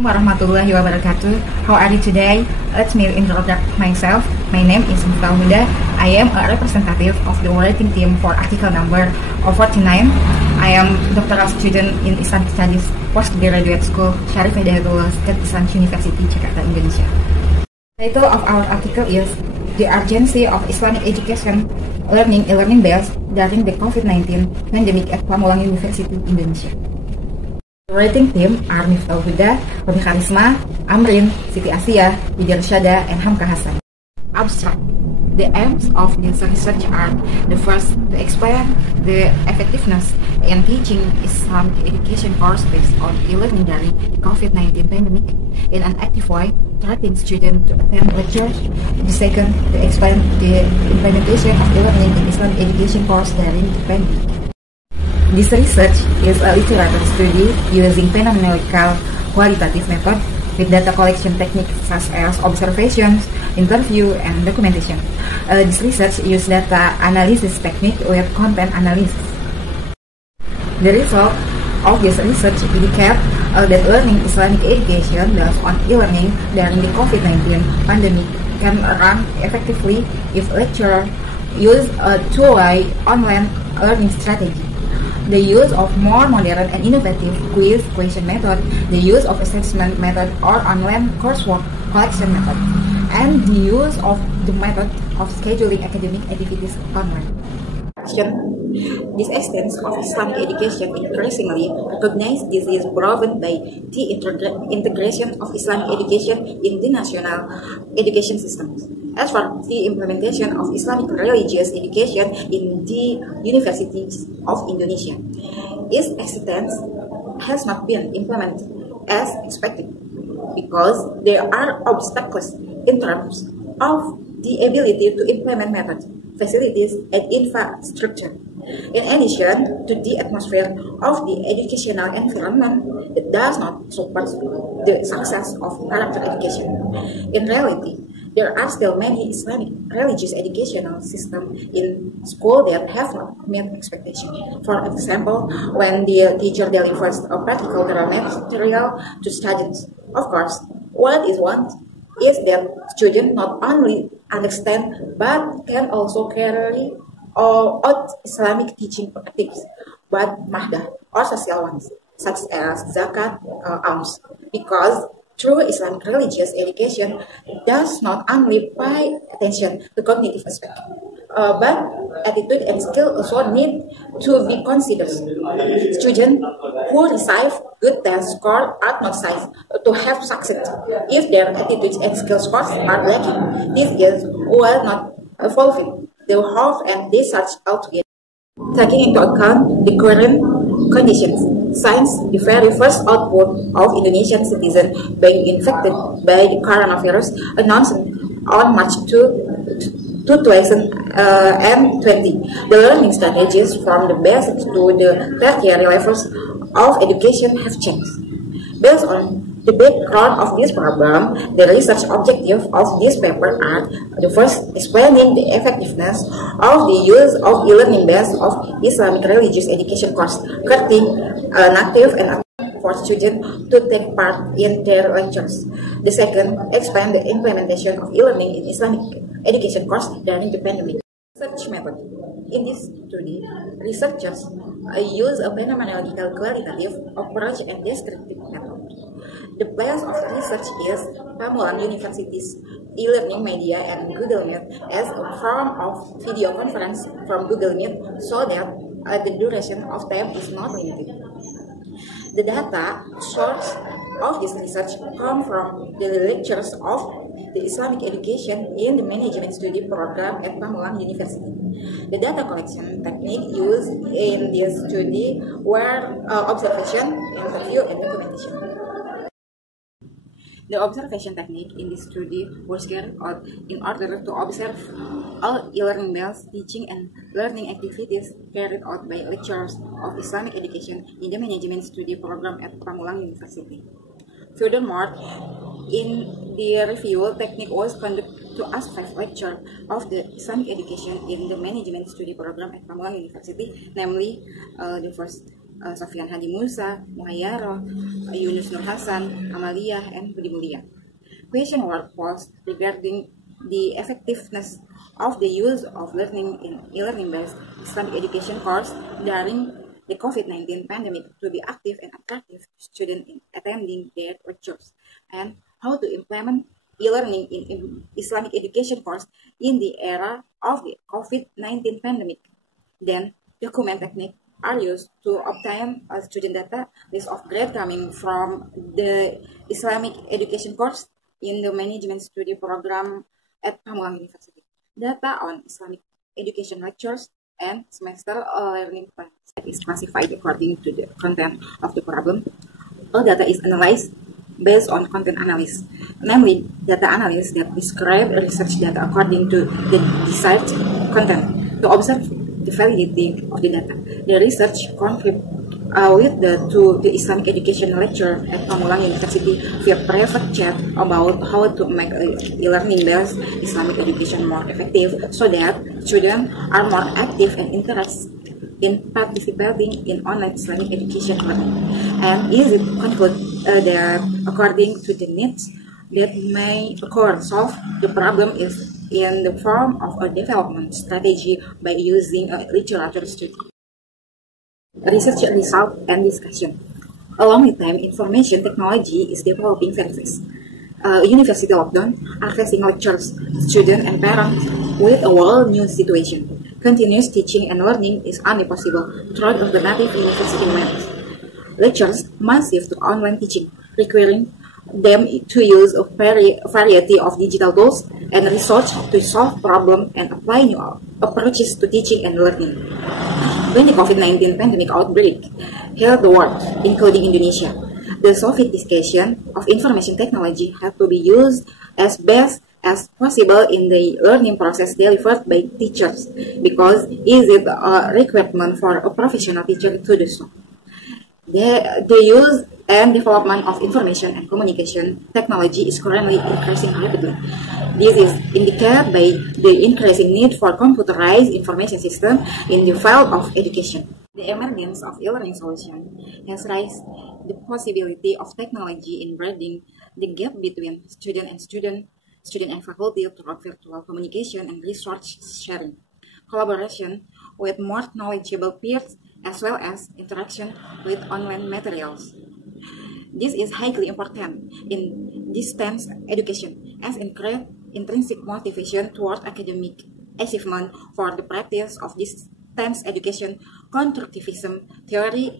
Warahmatullahi wabarakatuh. How are you today? Let me introduce myself. My name is Miftah Huda. I am a representative of the writing team for article number 49. I am doctoral student in Islamic Studies Postgraduate School Syarif Hidayatullah State Islam University, Jakarta, Indonesia. The title of our article is The Urgency of Islamic Education Learning e-Learning Based During the COVID-19 Pandemic at Pamulang University, Indonesia. The writing team are Miftah Huda, Roni Karisma, Amrin, Siti Asia, Widya Rsyada, and Hamka Hasan. Abstract. The aims of this research are: the first, to explain the effectiveness in teaching Islamic education course based on e-learning during the COVID-19 pandemic in an active way, targeting students to attend lectures. The second, to explain the implementation of e-learning in Islamic education course during the pandemic. This research is a literature study using phenomenological qualitative method with data collection techniques such as observations, interview, and documentation. This research uses data analysis technique with content analysis. The result of this research indicate that learning Islamic education based on e-learning during the COVID-19 pandemic can run effectively if lecturers use a two-way online learning strategy. The use of more modern and innovative quiz question method, the use of assessment method or online coursework collection method, and the use of the method of scheduling academic activities online. This extent of Islamic education increasingly recognized this is proven by the integration of Islamic education in the national education systems. As for the implementation of Islamic religious education in the universities of Indonesia, its existence has not been implemented as expected because there are obstacles in terms of the ability to implement methods, facilities, and infrastructure. In addition to the atmosphere of the educational environment, it does not support the success of character education. In reality, there are still many Islamic religious educational systems in school that have not met expectations. For example, when the teacher delivers a particular material to students, of course, what is wanted is that students not only understand but can also carry out Islamic teaching practices, but mahdah or social ones, such as zakat, alms, because true Islamic religious education does not only pay attention to cognitive aspect, but attitude and skill also need to be considered. Students who receive good test scores are not sized to have succeed. If their attitudes and skill scores are lacking, these girls will not fulfill the whole and research altogether. Taking into account the current conditions, since the very first output of Indonesian citizens being infected by the coronavirus announced on March 2, 2020, the learning strategies from the basic to the tertiary levels of education have changed. Based on the background of this problem, the research objective of this paper are: the first, explaining the effectiveness of the use of e-learning based of Islamic religious education course, creating an active and for students to take part in their lectures. The second, explain the implementation of e-learning in Islamic education course during the pandemic. Research method. In this study, researchers use a phenomenological qualitative approach and descriptive method. The place of research is Pamulang University's e-learning media and Google Meet as a form of video conference from Google Meet so that the duration of time is not limited. The data source of this research come from the lectures of the Islamic education in the management study program at Pamulang University. The data collection technique used in this study were observation, interview, and documentation. The observation technique in this study was carried out in order to observe all e-learning based teaching and learning activities carried out by lecturers of Islamic education in the management study program at Pamulang University. Furthermore, in the review technique was conducted to ask 5 lectures of the Islamic education in the management study program at Pamulang University, namely the first, Sofyan Hadi Musa, Muhayyaro, Yunus Nur Hasan, Amalia, and Budi Mulia. Question were posed regarding the effectiveness of the use of learning in e-learning-based Islamic education course during the COVID-19 pandemic to be active and attractive to students in attending their lectures, and how to implement e-learning in Islamic education course in the era of the COVID-19 pandemic. Then, document technique are used to obtain a student data list of grade coming from the Islamic education course in the management study program at Pamulang University. Data on Islamic education lectures and semester learning plans is classified according to the content of the problem. All data is analyzed based on content analysis, namely data analysis that describe research data according to the desired content. To observe the validity of the data, the research confirmed with the Islamic education lecturer at Pamulang University via private chat about how to make e-learning based Islamic education more effective so that students are more active and interested in participating in online Islamic education learning. And is it conclude that according to the needs that may occur, solve the problem is in the form of a development strategy by using a literature study. Research result and discussion. Along with time, information technology is developing very fast. University lockdown are facing lecturers, students, and parents with a whole new situation. Continuous teaching and learning is only possible through alternative university methods. Lecturers must shift to online teaching, requiring them to use a variety of digital tools and research to solve problems and apply new approaches to teaching and learning. When the COVID-19 pandemic outbreak hit the world, including Indonesia, the sophistication of information technology had to be used as best as possible in the learning process delivered by teachers, because it is a requirement for a professional teacher to do so. The use and development of information and communication technology is currently increasing rapidly. This is indicated by the increasing need for computerized information system in the field of education. The emergence of e-learning solution has raised the possibility of technology in bridging the gap between student and faculty through virtual communication and resource sharing, collaboration with more knowledgeable peers, as well as interaction with online materials. This is highly important in distance education, as intrinsic motivation toward academic achievement for the practice of distance education, constructivism theory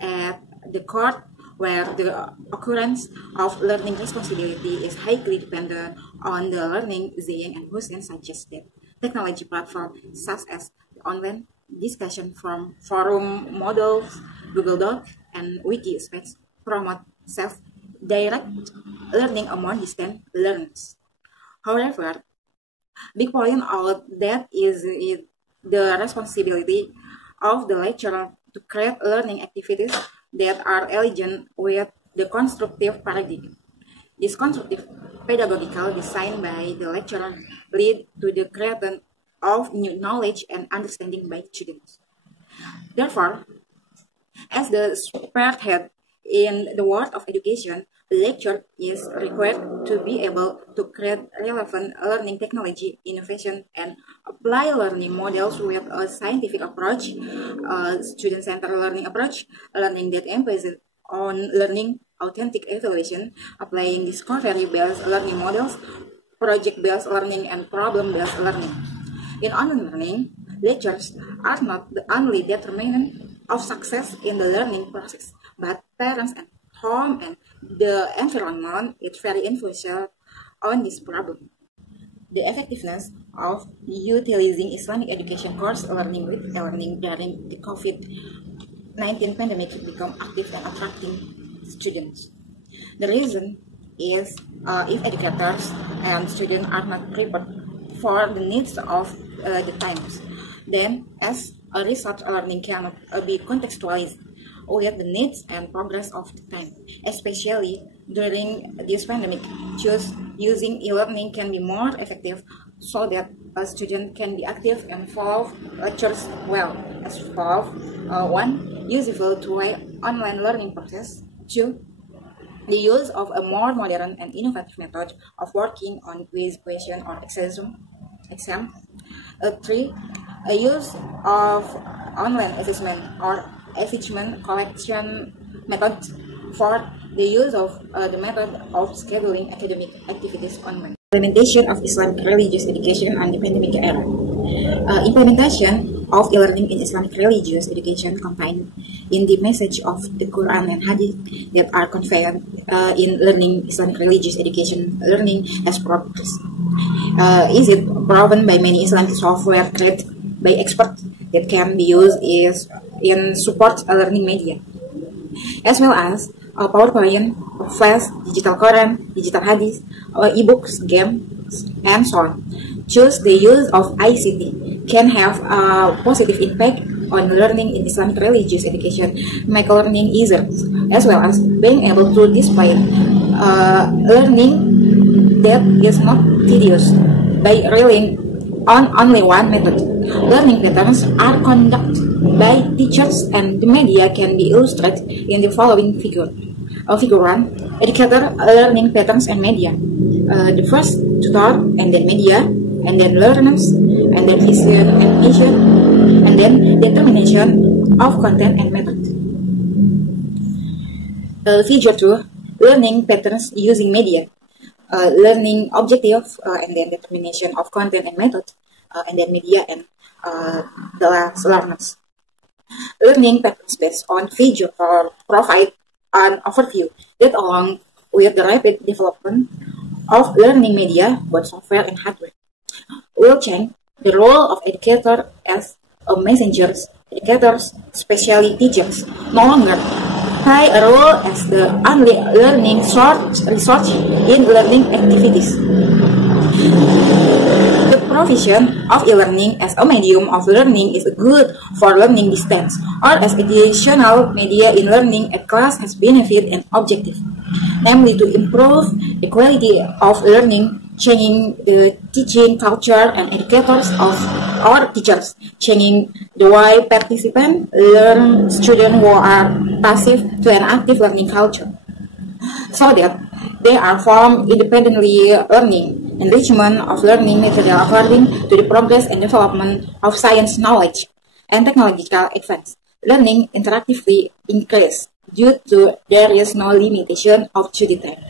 at the core, where the occurrence of learning responsibility is highly dependent on the learning. Ziyang and Hussein suggest that technology platforms such as the online discussion forum models, Google Docs, and Wikispace promote self-direct learning among distant learners. However, big point out that is the responsibility of the lecturer to create learning activities that are aligned with the constructive paradigm. This constructive pedagogical design by the lecturer lead to the creation of new knowledge and understanding by students. Therefore, as the spearhead in the world of education, the lecturer is required to be able to create relevant learning technology, innovation, and apply learning models with a scientific approach, student-centered learning approach, learning that emphasizes on learning, authentic evaluation, applying discovery-based learning models, project-based learning, and problem-based learning. In online learning, lectures are not the only determinant of success in the learning process, but parents and home and the environment is very influential on this problem. The effectiveness of utilizing Islamic education course learning with e-learning during the COVID-19 pandemic become active and attracting students. The reason is if educators and students are not prepared for the needs of the times, then as a result, learning cannot be contextualized with the needs and progress of the time. Especially during this pandemic, using e-learning can be more effective so that a student can be active and follow lectures well. As follow, one, useful to online learning process. 2. The use of a more modern and innovative method of working on quiz, question, or exam. 3. A use of online assessment or assessment collection method. 4. The use of the method of scheduling academic activities online. Implementation of Islamic religious education and the pandemic era. Implementation of e-learning in Islamic religious education combined in the message of the Quran and Hadith that are conveyed in learning Islamic religious education learning has progressed. Is it proven by many Islamic software created by experts that can be used in support learning media, as well as PowerPoint, Flash, digital Quran, digital Hadith, e-books, games, and so on. Choose the use of ICT can have a positive impact on learning in Islamic religious education, make learning easier, as well as being able to display learning that is not tedious by relying on only one method. Learning patterns are conducted by teachers, and the media can be illustrated in the following figure. Figure 1, educator learning patterns and media. The first, tutor, and then media, and then learners, and then vision and mission, and then determination of content and method. Figure 2, learning patterns using media. Learning objective, and then determination of content and method, and then media and the learners. Learning patterns based on figure provide an overview that, along with the rapid development of learning media, both software and hardware, will change the role of educator as a messengers. Educators, especially teachers, no longer play a role as the only learning resource in learning activities. The provision of e-learning as a medium of learning is good for learning distance or as additional media in learning a class has benefit and objective, namely to improve the quality of learning, changing the teaching culture and educators of our teachers, changing the way participants learn, students who are passive to an active learning culture, so that they are formed independently learning, enrichment of learning material according to the progress and development of science knowledge and technological advance. Learning interactively increase due to there is no limitation of study time.